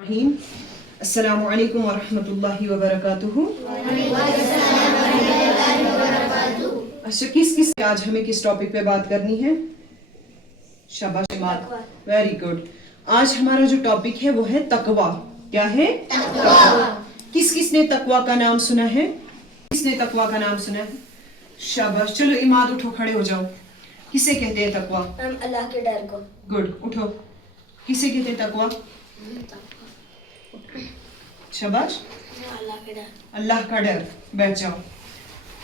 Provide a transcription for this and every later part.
अस्सलामु अलैकुम वरहमतुल्लाहि वबरकातुहू। अच्छा, किस आज हमें किस टॉपिक पे बात करनी है? शाबाश, वेरी गुड। आज हमारा जो टॉपिक है वो है तकवा। क्या है? तकवा। किसने तकवा का नाम सुना है? किसने तकवा का नाम सुना है? शाबाश, चलो इमाद उठो, खड़े हो जाओ। किसे कहते हैं तकवा? हम अल्लाह के डर को। गुड, उठो। किसे कहते हैं तकवा? शाबाश, अल्लाह के डर। अल्लाह का डर। बैठ जाओ।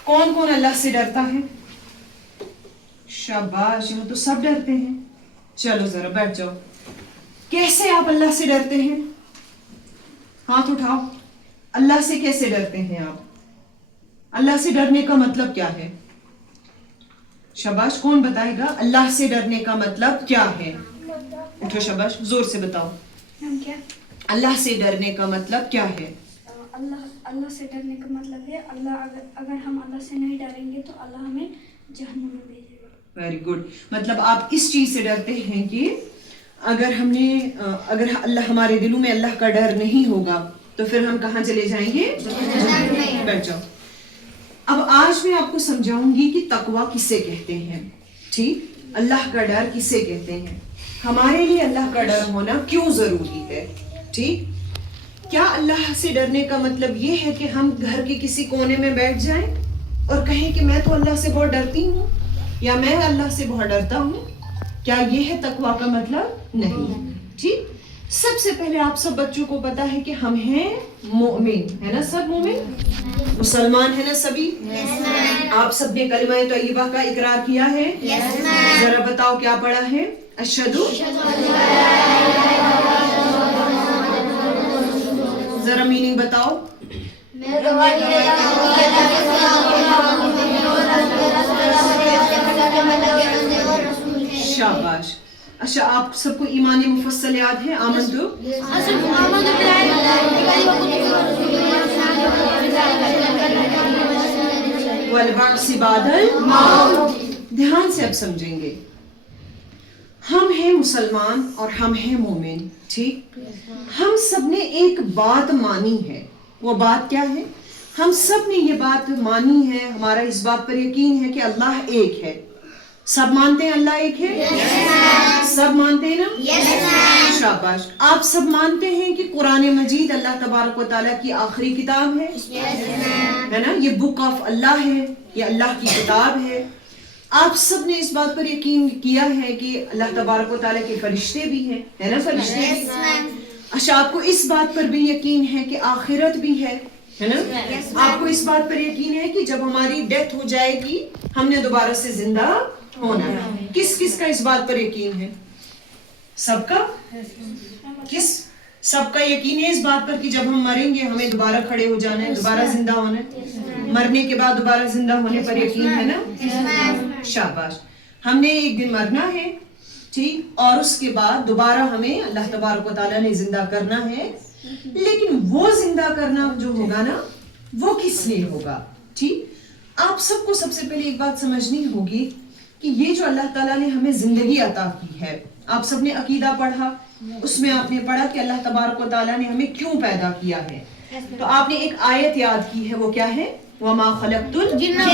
कौन कौन अल्लाह से डरता है? शाबाश, यहाँ तो सब डरते हैं। चलो जरा बैठ जाओ। कैसे आप अल्लाह से डरते हैं? हाथ उठाओ। अल्लाह से कैसे डरते हैं आप? अल्लाह से डरने का मतलब क्या है? शाबाश, कौन बताएगा अल्लाह से डरने का मतलब क्या है? उठो, शाबाश, जोर से बताओ। क्या? अल्लाह से डरने का मतलब क्या है? अल्लाह से डरने का मतलब है अगर हम अल्लाह से नहीं डरेंगे तो अल्लाह हमें जहन्नम में भेजेगा। Very good. मतलब आप इस चीज से डरते हैं कि अगर अल्लाह हमारे दिलों में अल्लाह का डर नहीं होगा तो फिर हम कहाँ चले जाएंगे? बैठ जाओ। अब आज मैं आपको समझाऊंगी कि तकवा किसे कहते हैं। ठीक, अल्लाह का डर किसे कहते हैं, हमारे लिए अल्लाह का डर होना क्यों जरूरी है। ठीक, क्या अल्लाह से डरने का मतलब ये है कि हम घर के किसी कोने में बैठ जाएं और कहें कि मैं तो अल्लाह से बहुत डरती हूँ या मैं अल्लाह से बहुत डरता हूँ? क्या ये है तकवा का मतलब? नहीं। ठीक, सबसे पहले आप सब बच्चों को पता है कि हम हैं मोमिन, है ना? सब मोमिन मुसलमान है ना सभी? आप सब ने कलिमा तय्यबा का इकरार किया है? जरा बताओ क्या पढ़ा है? अशहदु। जरा मीनिंग बताओ। शाबाश। अच्छा, आप सबको ईमान मुफस्सल याद है? आमंतु वल बअसी बादल मौत। ध्यान से अब समझेंगे। हम हैं मुसलमान और हम हैं मोमिन। ठीक, हम सब ने एक बात मानी है। वो बात क्या है? हम सब ने ये बात मानी है, हमारा इस बात पर यकीन है कि अल्लाह एक है। सब मानते हैं अल्लाह एक है? सब मानते हैं ना? शाबाश। आप सब मानते हैं कि कुरान मजीद अल्लाह तबारक व तआला की आखिरी किताब है ना? ये बुक ऑफ अल्लाह है, ये अल्लाह की किताब है। आप सब ने इस बात पर यकीन किया है कि अल्लाह तबारक व तआला के फरिश्ते भी हैं, है ना? फरिश्ते भी। अच्छा, आपको इस बात पर भी यकीन है कि आखिरत भी है ना? आपको इस बात पर यकीन है कि जब हमारी डेथ हो जाएगी हमने दोबारा से जिंदा होना है। किस किस का इस बात पर यकीन है? सबका? सबका यकीन है इस बात पर कि जब हम मरेंगे हमें दोबारा खड़े हो जाना है, दोबारा जिंदा होना है। मरने के बाद दोबारा जिंदा होने पर यकीन है ना? शाबाश। हमने एक दिन मरना है, ठीक, और उसके बाद दोबारा हमें अल्लाह तबारक व तआला ने जिंदा करना है। लेकिन वो जिंदा करना जो होगा ना, वो किस लिए होगा? ठीक, आप सबको सबसे पहले एक बात समझनी होगी कि ये जो अल्लाह ताला ने हमें जिंदगी अता की है, आप सबने अकीदा पढ़ा, उसमें आपने पढ़ा कि अल्लाह तबारक व तआला ने हमें क्यों पैदा किया है। तो आपने एक आयत याद की है, वो क्या है? वमा खलक़तुल जिन्ना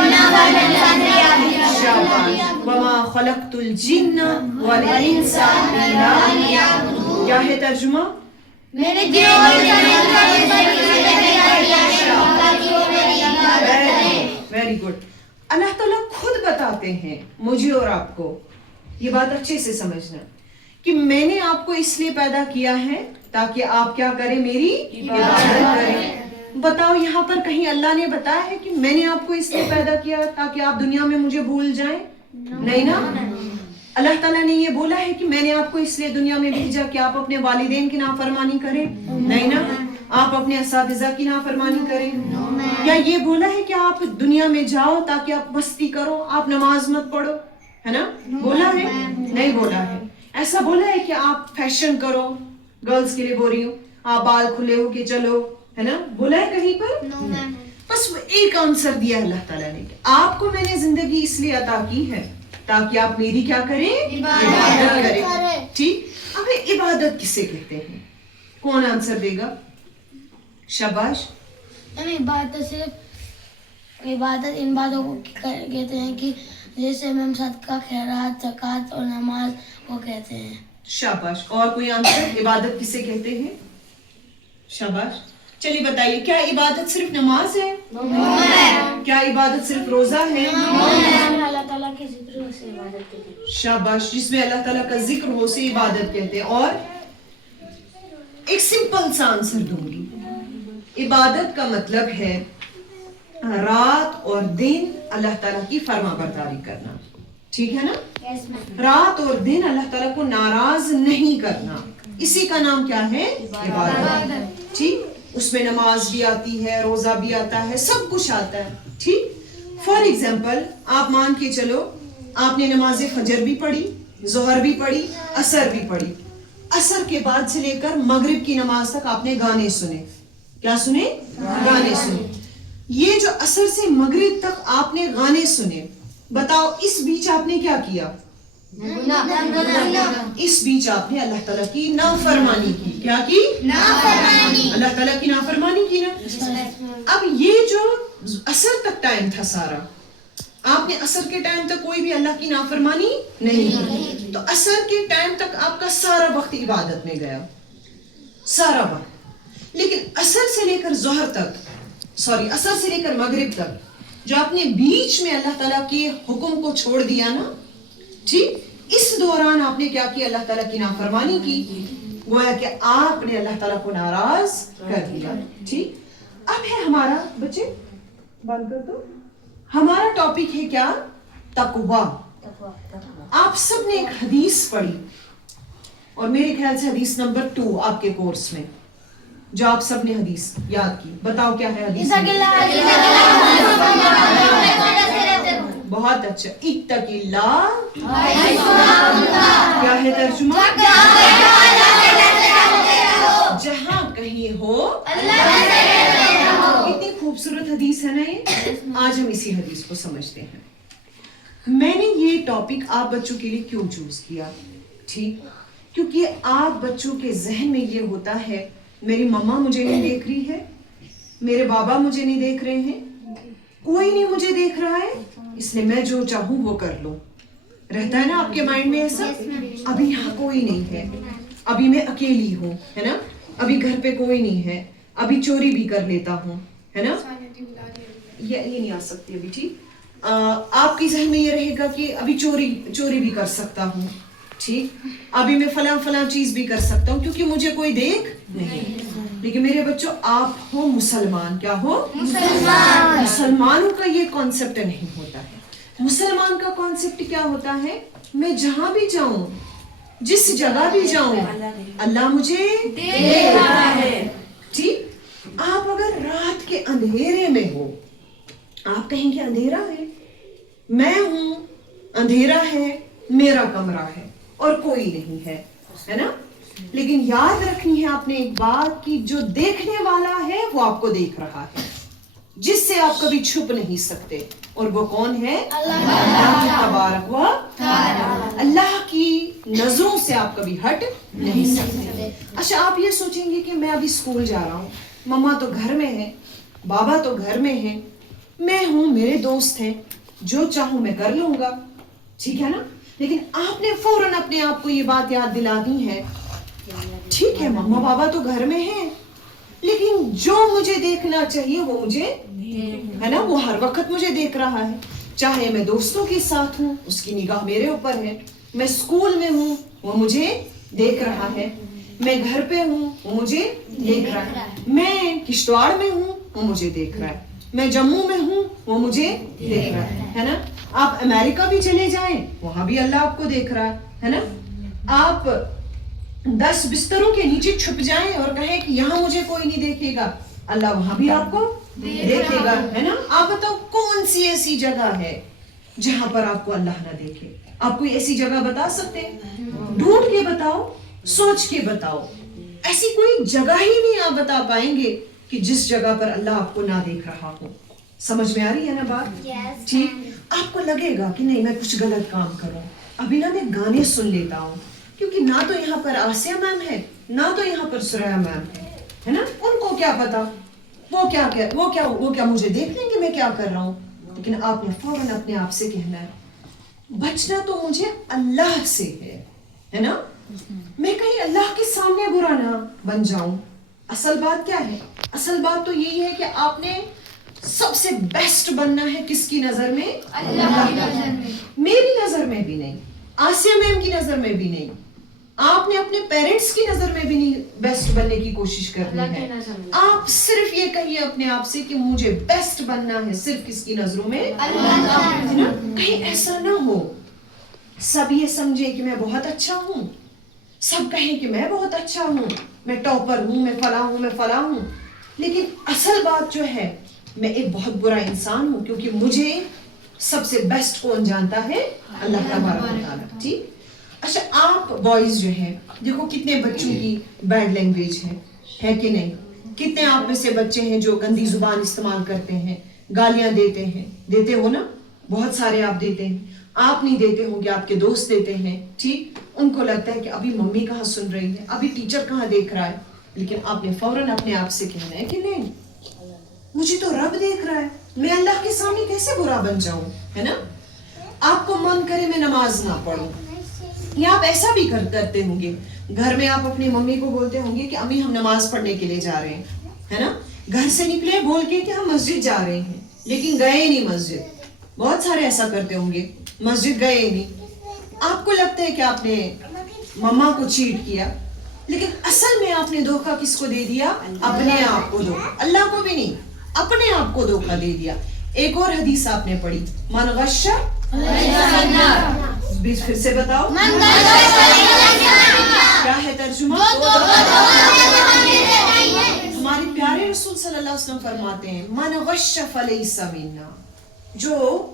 वल इंसा इल्ला लियअबुदून। क्या है तर्जुमा? Very good. अल्लाह ताला खुद बताते हैं मुझे और आपको, ये बात अच्छे से समझना, कि मैंने आपको इसलिए पैदा किया है ताकि आप क्या करें? मेरी इबादत करें। बताओ, यहाँ पर कहीं अल्लाह ने बताया है कि मैंने आपको इसलिए पैदा किया ताकि आप दुनिया में मुझे भूल जाएं? नहीं ना? अल्लाह ताला ने ये बोला है कि मैंने आपको इसलिए दुनिया में भेजा कि आप अपने वालिदैन की नाफरमानी करें? नहीं ना? आप अपने असातिज़ा की नाफरमानी करें? या ये बोला है कि आप दुनिया में जाओ ताकि आप मस्ती करो, आप नमाज मत पढ़ो, है ना? बोला है? नहीं बोला है। ऐसा बोला है कि आप फैशन करो, गर्ल्स के लिए बोल रही हूँ, आप बाल खुले हो के चलो, है ना? बोला है कहीं पर? बस एक आंसर दिया अल्लाह ताला ने, आपको मैंने जिंदगी इसलिए अता की है ताकि आप मेरी क्या करें? इबादत करें। ठीक, अब इबादत किसे कहते हैं? कौन आंसर देगा? शाबाश. इबादत सिर्फ इबादत इन बातों को कहते हैं कि जैसे हम सदका, खैरात, ज़कात और नमाज को कहते हैं. शाबाश. और कोई आंसर? इबादत किसे कहते हैं? शाबाश. चलिए बताइए, क्या इबादत सिर्फ नमाज है? क्या इबादत सिर्फ रोजा है? अल्लाह ताला के जिक्र से इबादत करते हैं. शाबाश. जिसमें अल्लाह ताला का जिक्र हो उसे इबादत कहते हैं. और एक सिंपल सा आंसर दूंगी. इबादत का मतलब है रात और दिन अल्लाह ताला की फरमाबरदारी करना. ठीक है ना? रात और दिन अल्लाह ताला को नाराज नहीं करना, इसी का नाम क्या है? इबादत. ठीक. उसमें नमाज भी आती है, रोजा भी आता है, सब कुछ आता है. ठीक. फॉर एग्जाम्पल आप मान के चलो, आपने नमाज फजर भी पढ़ी, जोहर भी पढ़ी, असर भी पढ़ी. असर के बाद से लेकर मगरिब की नमाज तक आपने गाने सुने. क्या सुने? गाने सुने. ये जो असर से मगरिब तक आपने गाने सुने, बताओ इस बीच आपने क्या किया? इस बीच आपने अल्लाह ताला की नाफरमानी की. क्या की? नाफरमानी. अल्लाह ताला की नाफरमानी की ना. अब ये जो असर तक टाइम था सारा, आपने असर के टाइम तक कोई भी अल्लाह की नाफरमानी नहीं की, तो असर के टाइम तक आपका सारा वक्त इबादत में गया, सारा वक्त. लेकिन असर से लेकर जोहर तक, असर से लेकर मगरिब तक जो आपने बीच में अल्लाह ताला के हुक्म को छोड़ दिया ना, ठीक, इस दौरान आपने क्या किया? अल्लाह ताला की नाफरमानी की. गोया कि आपने अल्लाह ताला को नाराज कर दिया. ठीक. अब है हमारा, बच्चे बंद कर दो, हमारा टॉपिक है क्या? तकवा. आप सब ने एक हदीस पढ़ी और मेरे ख्याल से हदीस नंबर 2 आपके कोर्स में, जो आप सब ने हदीस याद की. बताओ क्या है हदीस? बहुत अच्छा. इत्तकिल्लाह. क्या है तर्जुमा? जहां कहीं हो. कितनी खूबसूरत हदीस है ना ये. आज हम इसी हदीस को समझते हैं. मैंने ये टॉपिक आप बच्चों के लिए क्यों चूज किया? ठीक, क्योंकि आप बच्चों के जहन में ये होता है, मेरी मम्मा मुझे नहीं देख रही है, मेरे बाबा मुझे नहीं देख रहे हैं, कोई नहीं मुझे देख रहा है, इसलिए मैं जो चाहूं वो कर लूं. रहता है ना आपके माइंड में ऐसा? अभी यहाँ कोई नहीं है, अभी मैं अकेली हूँ, है ना, अभी घर पे कोई नहीं है, अभी चोरी भी कर लेता हूँ, है ना. ये नहीं आ सकती अभी. ठीक. आपके जहन में ये रहेगा कि अभी चोरी भी कर सकता हूँ. ठीक. अभी मैं फला चीज भी कर सकता हूँ क्योंकि मुझे कोई देख नहीं. लेकिन मेरे बच्चों, आप हो मुसलमान. क्या हो? मुसलमान. मुसलमानों का ये कॉन्सेप्ट नहीं होता है. मुसलमान का कॉन्सेप्ट क्या होता है? मैं जहां भी जाऊं, जिस जगह भी जाऊं, अल्लाह मुझे देख रहा है. ठीक. आप अगर रात के अंधेरे में हो, आप कहेंगे अंधेरा है, मैं हूं, अंधेरा है, मेरा कमरा है और कोई नहीं है ना. लेकिन याद रखनी है आपने एक बात की, जो देखने वाला है वो आपको देख रहा है, जिससे आप कभी छुप नहीं सकते. और वो कौन है? अल्लाह तबारक व तआला. अल्लाह की नजरों से आप कभी हट नहीं सकते. अच्छा, आप ये सोचेंगे कि मैं अभी स्कूल जा रहा हूँ, मम्मा तो घर में है, बाबा तो घर में है, मैं हूँ, मेरे दोस्त हैं, जो चाहूँ मैं कर लूंगा. ठीक है ना. लेकिन आपने फौरन अपने आप को ये बात याद दिलानी है, ठीक है मम्मा बाबा तो घर में हैं, लेकिन जो मुझे देखना चाहिए वो मुझे, है ना, वो हर वक्त मुझे देख रहा है. चाहे मैं दोस्तों के साथ हूँ, उसकी निगाह मेरे ऊपर है. मैं स्कूल में हूँ, वो मुझे देख रहा है. मैं घर पे हूँ, वो मुझे देख रहा है. मैं किश्तवाड़ में हूँ, वो मुझे देख रहा है. मैं जम्मू में हूँ, वो मुझे देख रहा है ना. आप अमेरिका भी चले जाएं, वहां भी अल्लाह आपको देख रहा है ना. आप 10 बिस्तरों के नीचे छुप जाएं और कहें कि यहाँ मुझे कोई नहीं देखेगा, अल्लाह वहां भी आपको देखेगा, है ना. आप बताओ कौन सी ऐसी जगह है जहां पर आपको अल्लाह ना देखे? आप कोई ऐसी जगह बता सकते हैं? ढूंढ के बताओ, सोच के बताओ. ऐसी कोई जगह ही नहीं आप बता पाएंगे कि जिस जगह पर अल्लाह आपको ना देख रहा हो. समझ में आ रही है ना बात? ठीक. आपको लगेगा कि नहीं मैं कुछ गलत काम करूं, अभी ना मैं गाने सुन लेता हूँ, क्योंकि ना तो यहाँ पर आसिया मैम है ना तो यहाँ पर सुरैया मैम है ना, उनको क्या पता वो क्या मुझे देख लेंगे मैं क्या कर रहा हूँ। लेकिन आपने फौरन अपने आप से कहना है बचना तो मुझे अल्लाह से है ना, मैं कहीं अल्लाह के सामने बुरा ना बन जाऊं। असल बात क्या है, असल बात तो यही है कि आपने सबसे बेस्ट बनना है किसकी नजर में, अल्लाह की नजर में। मेरी नजर में भी नहीं, आसिया मैम की नजर में भी नहीं, आपने अपने पेरेंट्स की नजर में भी नहीं बेस्ट बनने की कोशिश करनी है। आप सिर्फ ये कहिए अपने आप से कि मुझे बेस्ट बनना है सिर्फ किसकी नजरों में, अल्लाह। है ना, कहीं ऐसा ना हो सब ये समझे कि मैं बहुत अच्छा हूँ, सब कहें कि मैं बहुत अच्छा हूँ, मैं टॉपर हूँ, मैं फला हूँ, लेकिन असल बात जो है मैं एक बहुत बुरा इंसान हूँ, क्योंकि मुझे सबसे बेस्ट कौन जानता है, अल्लाह तबारक व तआला। ठीक। अच्छा, आप बॉयज जो है देखो कितने बच्चों की बैड लैंग्वेज है कि नहीं, कितने आप में से बच्चे हैं जो गंदी जुबान इस्तेमाल करते हैं, गालियां देते हो ना, बहुत सारे आप देते हैं, आप नहीं देते हो कि आपके दोस्त देते हैं। ठीक, उनको लगता है कि अभी मम्मी कहाँ सुन रही है, अभी टीचर कहाँ देख रहा है, लेकिन आपने फौरन अपने आप से कहना है कि नहीं मुझे तो रब देख रहा है, मैं अल्लाह के सामने कैसे बुरा बन जाऊं, है ना। आपको मन करे मैं नमाज ना पढ़ूं, या आप ऐसा भी करते होंगे, घर में आप अपनी मम्मी को बोलते होंगे कि अम्मी हम नमाज पढ़ने के लिए जा रहे हैं, है ना, घर से निकले बोल के कि हम मस्जिद जा रहे हैं, लेकिन गए नहीं मस्जिद। बहुत सारे ऐसा करते होंगे, मस्जिद गए नहीं, आपको लगता है कि आपने मम्मा को चीट किया, लेकिन असल में आपने धोखा किसको दे दिया, अपने आप को धोखा, अल्लाह को भी नहीं, अपने आप को धोखा दे दिया। एक और हदीस आपने पढ़ी, मन गश्शा बीच फिर से बताओ क्या है तर्जुमा। हमारे प्यारे रसूल सल्लल्लाहु अलैहि वसल्लम फरमाते हैं मन गश्शा फलैसा मिन्ना, जो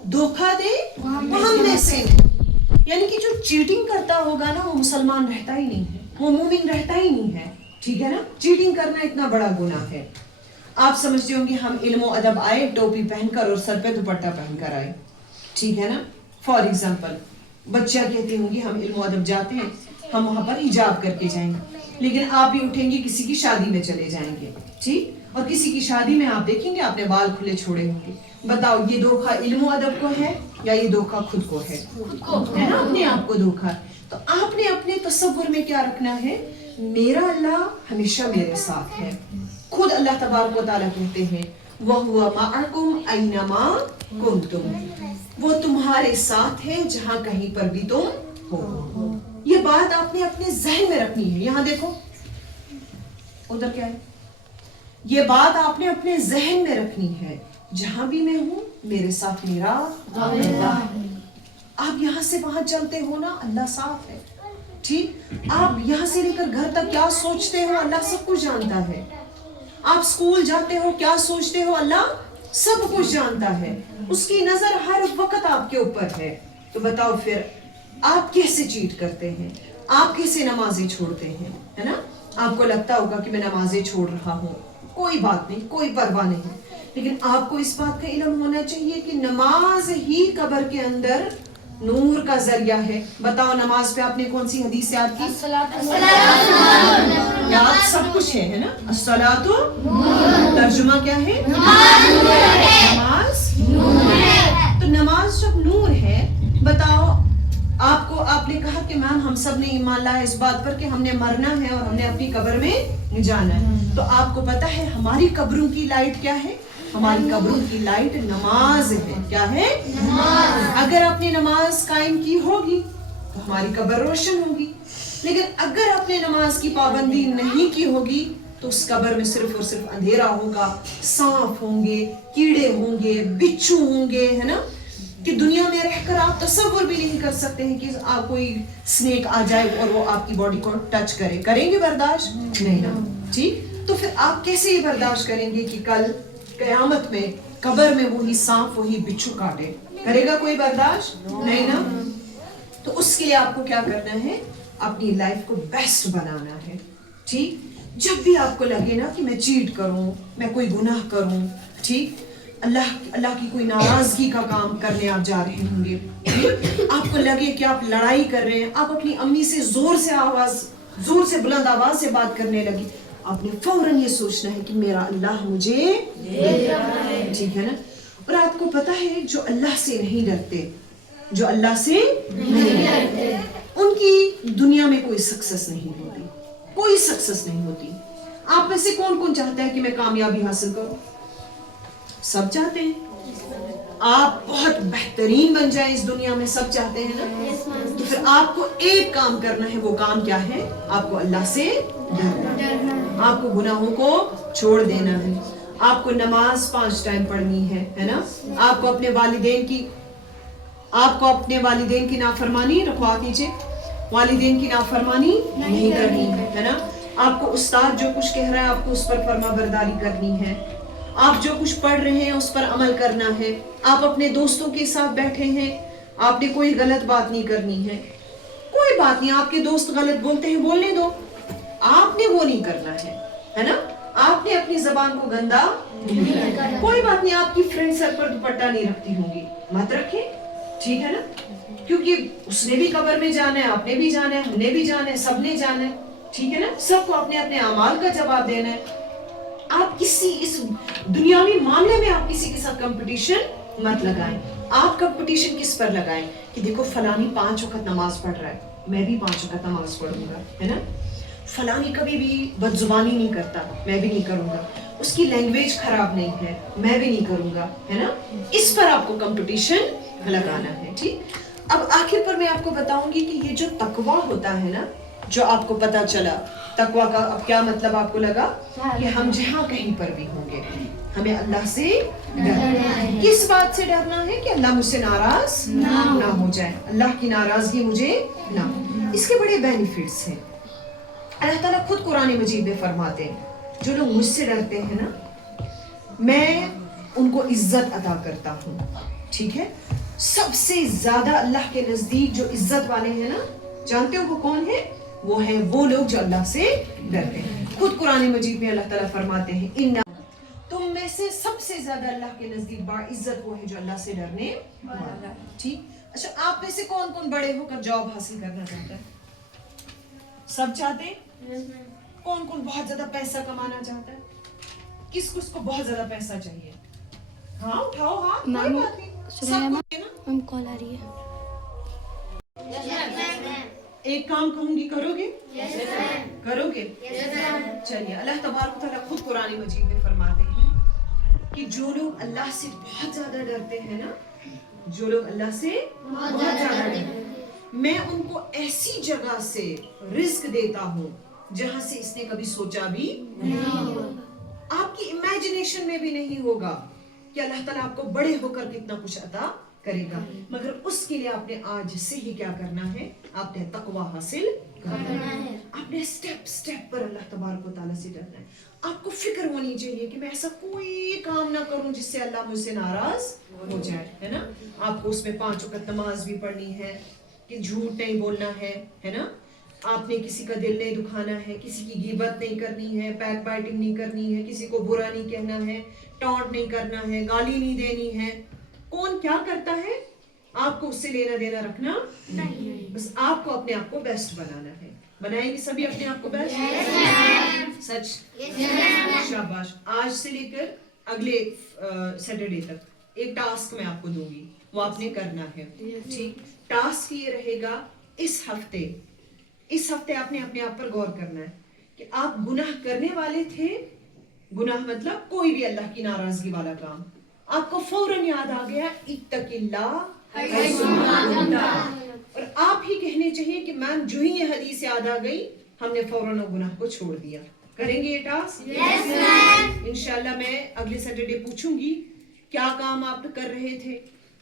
धोखा दे वो हम में से नहीं, यानी कि जो चीटिंग करता होगा ना वो मुसलमान रहता ही नहीं है, वो मोमिन रहता ही नहीं है। ठीक है ना, चीटिंग करना इतना बड़ा गुनाह है। आप समझते होंगे हम इल्म और अदब आए टोपी पहनकर और सर पे दुपट्टा पहनकर आए, ठीक है ना। फॉर एग्जाम्पल बच्चियां कहती होंगी हम इल्म और अदब जाते हैं, हम वहां पर हिजाब करके जाएंगे, लेकिन आप भी उठेंगे किसी की शादी में चले जाएंगे, ठीक, और किसी की शादी में आप देखेंगे आपने बाल खुले छोड़े होंगे। बताओ ये धोखा इल्म और अदब को है या ये धोखा खुद को है ना, अपने आप को धोखा। तो आपने अपने तसव्वुर में क्या रखना है, मेरा अल्लाह हमेशा मेरे साथ है। खुद अल्लाह तबारक व तआला कहते हैं वहुवा मअकुम ऐनमा कुंतुम, वो तुम्हारे साथ है जहां कहीं पर भी तुम हो। ये बात आपने अपने जहन में रखनी है। यहाँ देखो उधर क्या है, ये बात आपने अपने जहन में रखनी है, जहां भी मैं हूं मेरे साथ मेरा अल्लाह है। आप यहाँ से वहां चलते हो ना, अल्लाह साथ है, ठीक। आप यहाँ से लेकर घर तक क्या सोचते हो, अल्लाह सब कुछ जानता है। आप स्कूल जाते हो क्या सोचते हो, अल्लाह सब कुछ जानता है, उसकी नजर हर वक्त आपके ऊपर है। तो बताओ फिर आप कैसे चीट करते हैं, आप कैसे नमाजें छोड़ते हैं, है ना। आपको लगता होगा कि मैं नमाजें छोड़ रहा हूँ, कोई बात नहीं, कोई परवाह नहीं, लेकिन आपको इस बात का इल्म होना चाहिए कि नमाज ही कब्र के अंदर नूर का जरिया है। बताओ नमाज पे आपने कौन सी हदीस याद की, याद सब कुछ है ना। अस्सलातु तर्जुमा क्या है, नमाज नूर है। तो नमाज जब नूर है, बताओ आपने कहा कि मैम हम सब ने ईमान लाया इस बात पर कि हमने मरना है और हमने अपनी कब्र में जाना है। तो आपको पता है हमारी कब्रों की लाइट क्या है, हमारी कब्रों की लाइट नमाज है। क्या है, नमाज। अगर आपने नमाज कायम की होगी तो हमारी कब्र रोशन होगी, लेकिन अगर आपने नमाज की पाबंदी नहीं की होगी तो उस कब्र में सिर्फ और सिर्फ अंधेरा होगा, सांप होंगे, कीड़े होंगे, बिच्छू होंगे, है ना, कि दुनिया में रहकर आप तसव्वुर भी नहीं कर सकते हैं कि आप कोई स्नेक आ जाए और वो आपकी बॉडी को टच करे। करेंगे बर्दाश्त? नहीं ना, ठीक। तो फिर आप कैसे ये बर्दाश्त करेंगे कि कल कयामत में कब्र में वही सांप वही बिच्छू काटे? करेगा कोई बर्दाश्त? नहीं ना। तो उसके लिए आपको क्या करना है, अपनी लाइफ को बेस्ट बनाना है, ठीक। जब भी आपको लगे ना कि मैं चीट करूं, मैं कोई गुनाह करूं, ठीक, अल्लाह की कोई नाराजगी का काम करने आप जा रहे होंगे, आपको लगे कि आप लड़ाई कर रहे हैं, आप अपनी अम्मी से जोर से आवाज जोर से बुलंद आवाज से बात करने लगी, आपने फौरन ये सोचना है कि मेरा अल्लाह मुझे ठीक है ना। और आपको पता है जो अल्लाह से नहीं डरते, जो अल्लाह से नहीं डरते, उनकी दुनिया में कोई सक्सेस नहीं होती, कोई सक्सेस नहीं होती। आप में से कौन कौन चाहता है कि मैं कामयाबी हासिल करूं? सब चाहते हैं। आप बहुत बेहतरीन बन जाए इस दुनिया में, सब चाहते हैं ना। तो फिर आपको एक काम करना है, वो काम क्या है? आपको अल्लाह से डरना है, आपको गुनाहों को छोड़ देना है, आपको नमाज 5 टाइम पढ़नी है ना। आपको अपने वालिदैन की नाफरमानी, रखो हाथ नीचे, वालिदैन की नाफरमानी नहीं करनी है ना। आपको उस्ताद जो कुछ कह रहा है आपको उस पर फरमाबरदारी करनी है, आप जो कुछ पढ़ रहे हैं उस पर अमल करना है। आप अपने दोस्तों के साथ बैठे हैं, आपने कोई गलत बात नहीं करनी है, कोई बात नहीं, आपके दोस्त गलत बोलते हैं बोलने दो, आपने वो नहीं करना है ना। आपने अपनी जबान को गंदा नहीं करना, कोई बात नहीं। आपकी फ्रेंड सर पर दुपट्टा नहीं रखती होंगी, मत रखे, ठीक है ना, क्योंकि उसने भी कब्र में जाना है, आपने भी जाना है, हमने भी जाना है, सबने जाना है, ठीक है ना। सबको अपने अपने अमाल का जवाब देना है। आप किसी इस दुनियावी मामले में आप किसी के साथ कंपटीशन मत लगाएं। आप कंपटीशन किस पर लगाएं कि देखो फलानी 5 वक्त नमाज पढ़ रहा है, मैं भी 5 वक्त नमाज पढ़ूंगा, है ना। फलानी कभी भी बदजुबानी नहीं करता, मैं भी नहीं करूंगा, उसकी लैंग्वेज खराब नहीं है, मैं भी नहीं करूंगा, है ना। इस पर आपको कंपटीशन लगाना है, ठीक। अब आखिर पर मैं आपको बताऊंगी कि ये जो तकवा होता है ना, जो आपको पता चला तकवा का अब क्या मतलब आपको लगा कि हम जहाँ कहीं पर भी होंगे हमें अल्लाह से डरना है। किस बात से डरना है? कि अल्लाह मुझसे नाराज ना हो जाए, अल्लाह की नाराजगी मुझे ना। इसके बड़े बेनिफिट्स हैं। अल्लाह ताला खुद कुरान मजीद में फरमाते हैं जो लोग मुझसे डरते हैं ना, मैं उनको इज्जत अता करता हूँ, ठीक है। सबसे ज्यादा अल्लाह के नजदीक जो इज्जत वाले हैं ना, जानते हो वो कौन है? वो है वो लोग जो अल्लाह से डरते हैं। खुद कुरान मजीद में अल्लाह ताला फरमाते हैं इन्ना, तुम में से सबसे ज्यादा अल्लाह के नजदीक बाइज्जत वो है जो अल्लाह से डरने वाला, ठीक। अच्छा, आप में से कौन कौन बड़े होकर जॉब हासिल करना चाहता है? सब चाहते हैं। कौन कौन बहुत ज्यादा पैसा कमाना चाहता है? किस को बहुत ज्यादा पैसा चाहिए? हाँ उठाओ हाथ, कोई बात नहीं, सबको ना। हम कॉल आ रही है। एक काम कहूंगी, करोगे? करोगे? चलिए, अल्लाह तबारक तआला खुद कुरान मजीद में फरमाते हैं कि जो लोग अल्लाह से बहुत ज्यादा डरते हैं ना, जो लोग अल्लाह से बहुत ज्यादा डरते हैं, मैं उनको ऐसी जगह से रिस्क देता हूँ जहां से इसने कभी सोचा भी नहीं, आपकी इमेजिनेशन में भी नहीं होगा कि अल्लाह ताला आपको बड़े होकर कितना कुछ अता करेगा। मगर उसके लिए आपने आज से ही क्या करना है? आपने तकवा हासिल करना है। आपने स्टेप स्टेप पर अल्लाह तबारक व तआला से डरना है। आपको फिक्र होनी चाहिए कि मैं ऐसा कोई काम ना करूं जिससे अल्लाह मुझसे नाराज हो जाए, है ना। आपको उसमें 5 वक्त नमाज भी पढ़नी है, कि झूठ नहीं बोलना है ना। आपने किसी का दिल नहीं दुखाना है, किसी की गीबत नहीं करनी है, बैक बाइटिंग नहीं करनी है, किसी को बुरा नहीं कहना है, टॉन्ट नहीं करना है, गाली नहीं देनी है। कौन क्या करता है आपको उससे लेना देना रखना नहीं, बस आपको अपने आप को बेस्ट बनाना है। बनाएंगे सभी अपने आप को बेस्ट? सच? शाबाश। आज से लेकर अगले सैटरडे तक एक टास्क मैं आपको दूंगी, वो आपने करना है, ठीक। टास्क ये रहेगा, इस हफ्ते आपने अपने आप पर गौर करना है कि आप गुनाह करने वाले थे। गुनाह मतलब कोई भी अल्लाह की नाराजगी वाला काम, आपको फौरन याद आ गया इत्तकिल्लाह, और आप ही कहने चाहिए कि मैम जो ही ये हदीस याद आ गई हमने फौरन वो गुनाह को छोड़ दिया। करेंगे ये टास्क? Yes ma'am. इंशाल्लाह मैं अगले सैटरडे पूछूंगी क्या काम आप कर रहे थे,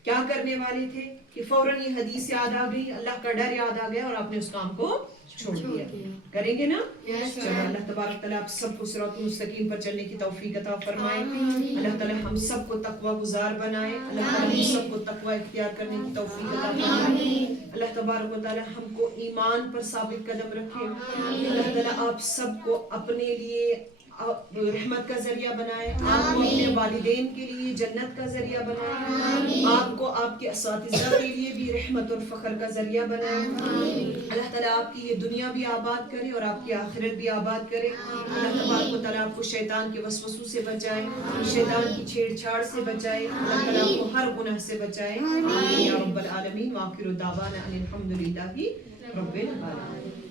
क्या करने वाले थे कि फौरन ये हदीस याद आ गई, अल्लाह का डर याद आ गया और आपने उस काम को छोड़ दिया। करेंगे ना? चलो, अल्लाह तबारक तआला आप सबको सिरातुल मुस्तकीम पर चलने की तौफीक अता फरमाए। अल्लाह ताला हम सबको तकवा गुजार बनाए। अल्लाह ताला हम सबको तकवा इख्तियार करने की तौफीक अता फरमाए। अल्लाह तबारक व तआला हमको ईमान पर साबित कदम रखे। अल्लाह ताला आप सबको अपने लिए رحمت کا ذریعہ بنائے، آپ کو اپنے والدین کے لیے جنت کا ذریعہ بنائے، آپ کو آپ کے اساتذہ کے لیے بھی رحمت اور فخر کا ذریعہ بنائے۔ اللہ تعالیٰ آپ کی یہ دنیا بھی آباد کرے اور آپ کی آخرت بھی آباد کرے۔ اللہ تبارک و تعالیٰ آپ کو شیطان کے وسوسوں سے بچائے، شیطان کی چھیڑ چھاڑ سے بچائے، اللہ تعالیٰ آپ کو ہر گناہ سے بچائے۔ آمین یا رب العالمین۔ وآخر دعوانا ان الحمد للہ رب العالمین۔